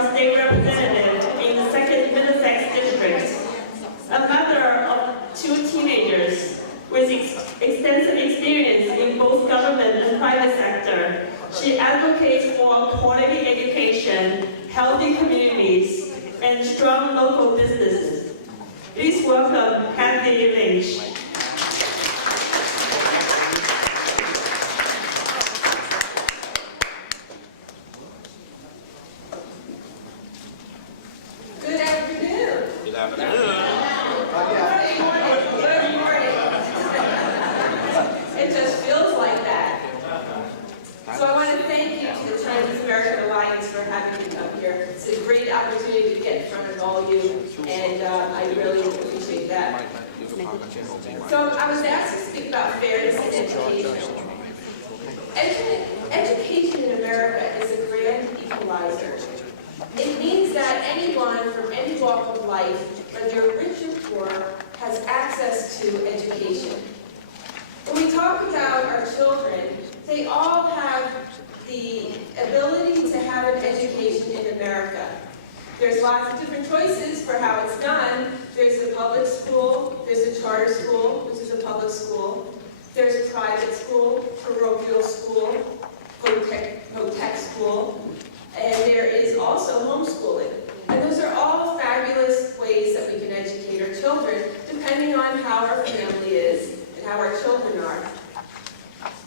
for State Representative in the 2nd Middlesex District. A mother of 2 teenagers with extensive experience in both government and private sector, she advocates for quality education, healthy communities, and strong local businesses. Please welcome Kathy Lynch. Good afternoon. Good afternoon. Good morning. It just feels like that. So I want to thank you to the Chinese American Alliance for having me come here. It's a great opportunity to get in front of all you, and I really appreciate that. So I was asked to speak about fairness in education. Education in America is a grand equalizer. It means that anyone from any walk of life, whether you're rich or poor, has access to education. When we talk about our children, they all have the ability to have an education in America. There's lots of different choices for how it's done. There's a public school, there's a charter school, which is a public school. There's a private school, parochial school, co-tech school. And there is also homeschooling. And those are all fabulous ways that we can educate our children, depending on how our family is and how our children are.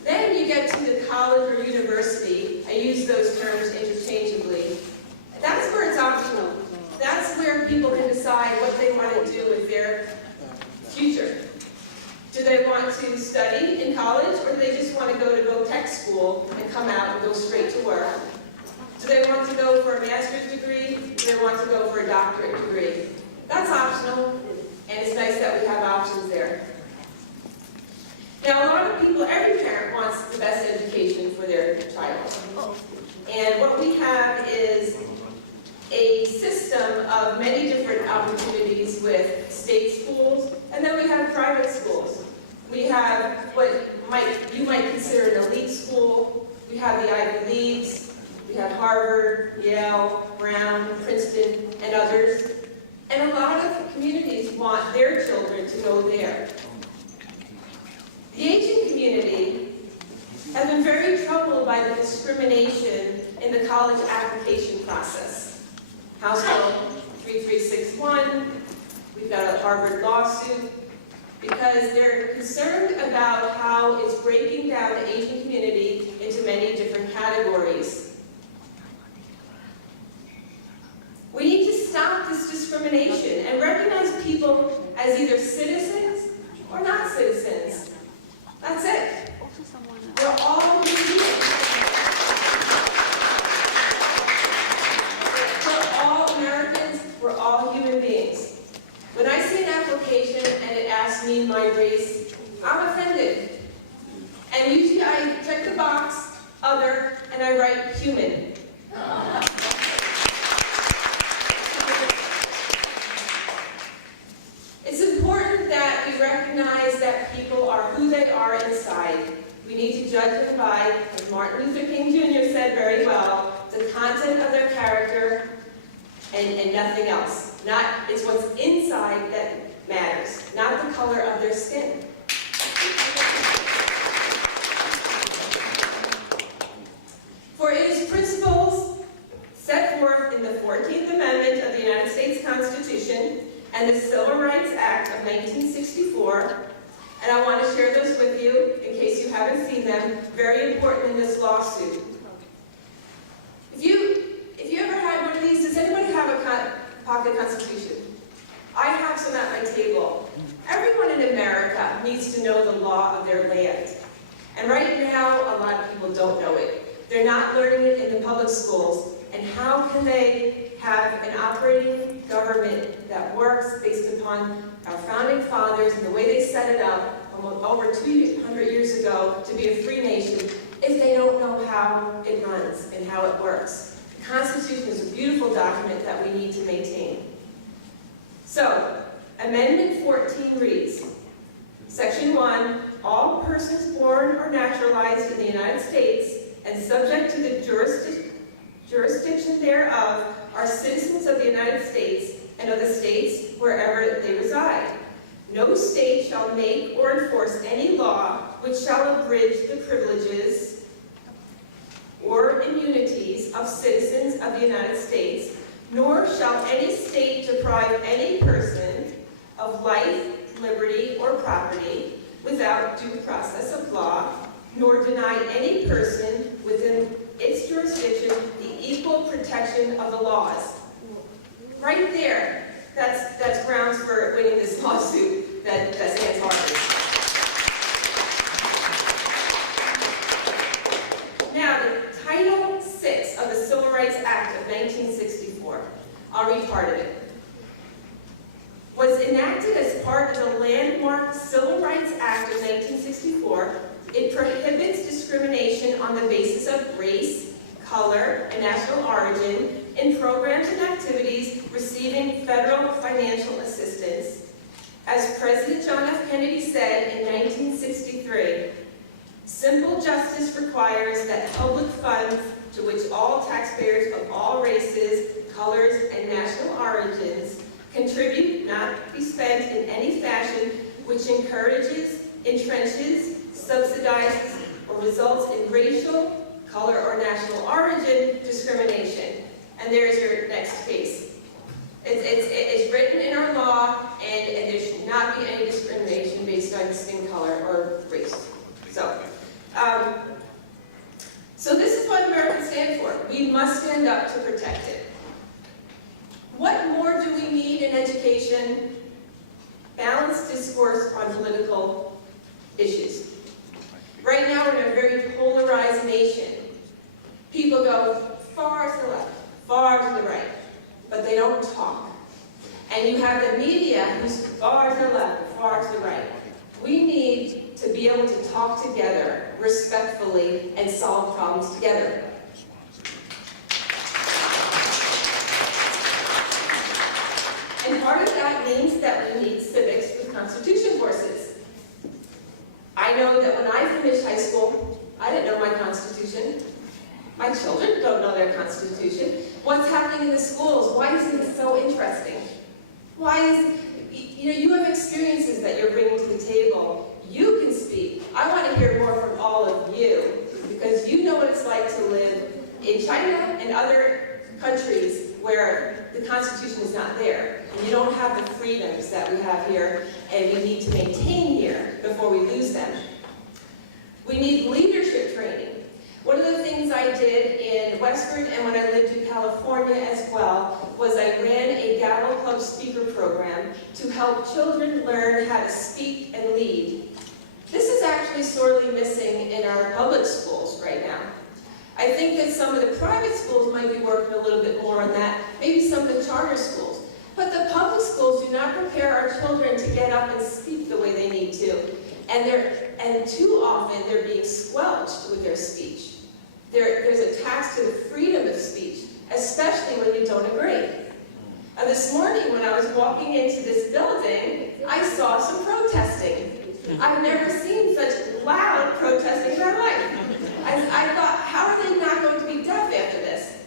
Then you get to the college or university. I use those terms interchangeably. That's where it's optional. That's where people can decide what they want to do with their future. Do they want to study in college, or do they just want to go tech school and come out and go straight to work? Do they want to go for a master's degree? Do they want to go for a doctorate degree? That's optional, and it's nice that we have options there. Now, a lot of people, every parent wants the best education for their child. And what we have is a system of many different opportunities with state schools, and then we have private schools. We have what you might consider an elite school. We have the Ivy Leagues. We have Harvard, Yale, Brown, Princeton, and others. And a lot of communities want their children to go there. The Asian community has been very troubled by the discrimination in the college application process. House Bill 3361, we've got a Harvard lawsuit, because they're concerned about how it's breaking down the Asian community into many different categories. We need to stop this discrimination and recognize people as either citizens or not citizens. That's it. We're all human beings. We're all Americans. We're all human beings. When I see an application and it asks me my race, I'm offended. And usually I check the box, other, and I write human. It's important that we recognize that people are who they are inside. We need to judge them by, as Martin Luther King Jr. said very well, the content of their character and nothing else. It's what's inside that matters, not the color of their skin. For it is principles set forth in the 14th Amendment of the United States Constitution and the Civil Rights Act of 1964, and I want to share those with you in case you haven't seen them, very important in this lawsuit. If you ever had one of these, does anybody have a pocket constitution? I have some at my table. Everyone in America needs to know the law of their land. And right now, a lot of people don't know it. They're not learning it in the public schools. And how can they have an operating government that works based upon our founding fathers and the way they set it up over 200 years ago to be a free nation if they don't know how it runs and how it works? The Constitution is a beautiful document that we need to maintain. So, Amendment 14 reads, Section 1, all persons born or naturalized in the United States and subject to the jurisdiction thereof, are citizens of the United States and of the states wherever they reside. No state shall make or enforce any law which shall abridge the privileges or immunities of citizens of the United States, nor shall any state deprive any person of life, liberty, or property without due process of law, nor deny any person within its jurisdiction the equal protection of the laws. Right there, that's grounds for winning this lawsuit that stands hard. Now, the Title VI of the Civil Rights Act of 1964, I'll read part of it, was enacted as part of the landmark Civil Rights Act of 1964. It prohibits discrimination on the basis of race, color, and national origin in programs and activities receiving federal financial assistance. As President John F. Kennedy said in 1963, simple justice requires that public funds to which all taxpayers of all races, colors, and national origins contribute not be spent in any fashion which encourages, entrenches, subsidizes, or results in racial, color, or national origin discrimination. And there's your next case. It's written in our law, and there should not be any discrimination based on skin color or race. So this is what Americans stand for. We must stand up to protect it. What more do we need in education? Balanced discourse on political issues. Right now we're in a very polarized nation. People go far to the left, far to the right, but they don't talk. And you have the media who's far to the left, far to the right. We need to be able to talk together respectfully and solve problems together. And part of that means that we need civics with Constitution courses. I know that when I finished high school, I didn't know my Constitution. My children don't know their Constitution. What's happening in the schools? Why is it so interesting? Why is, you have experiences that you're bringing to the table. You can speak. I want to hear more from all of you, because you know what it's like to live in China and other countries where the Constitution is not there. And you don't have the freedoms that we have here, and we need to maintain here before we lose them. We need leadership training. One of the things I did in Westford and when I lived in California as well was I ran a Gallo Club speaker program to help children learn how to speak and lead. This is actually sorely missing in our public schools right now. I think that some of the private schools might be working a little bit more on that, maybe some of the charter schools. But the public schools do not prepare our children to get up and speak the way they need to. And too often they're being squelched with their speech. There's a tax to the freedom of speech, especially when you don't agree. This morning when I was walking into this building, I saw some protesting. I've never seen such loud protesting in my life. I thought, how are they not going to be deaf after this?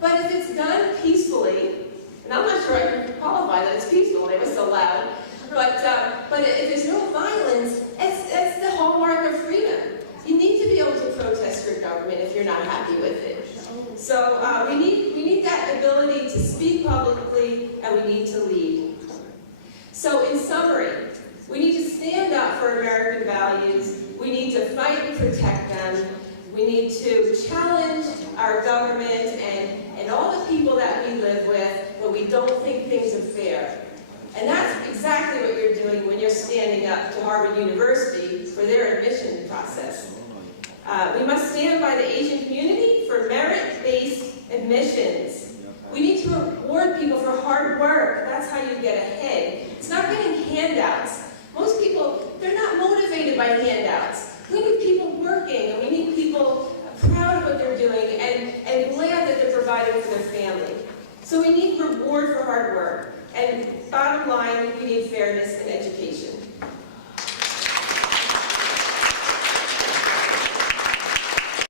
But if it's done peacefully, and I'm not sure I can qualify that it's peaceful, it was so loud, but if there's no violence, it's the hallmark of freedom. You need to be able to protest your government if you're not happy with it. So we need that ability to speak publicly, and we need to lead. So in summary, we need to stand up for American values. We need to fight and protect them. We need to challenge our government and all the people that we live with when we don't think things are fair. And that's exactly what you're doing when you're standing up to Harvard University for their admission process. We must stand by the Asian community for merit-based admissions. We need to reward people for hard work. That's how you get ahead. It's not getting handouts. Most people, they're not motivated by handouts. We need people working, and we need people proud of what they're doing and glad that they're providing for their family. So we need reward for hard work. And bottom line, we need fairness in education.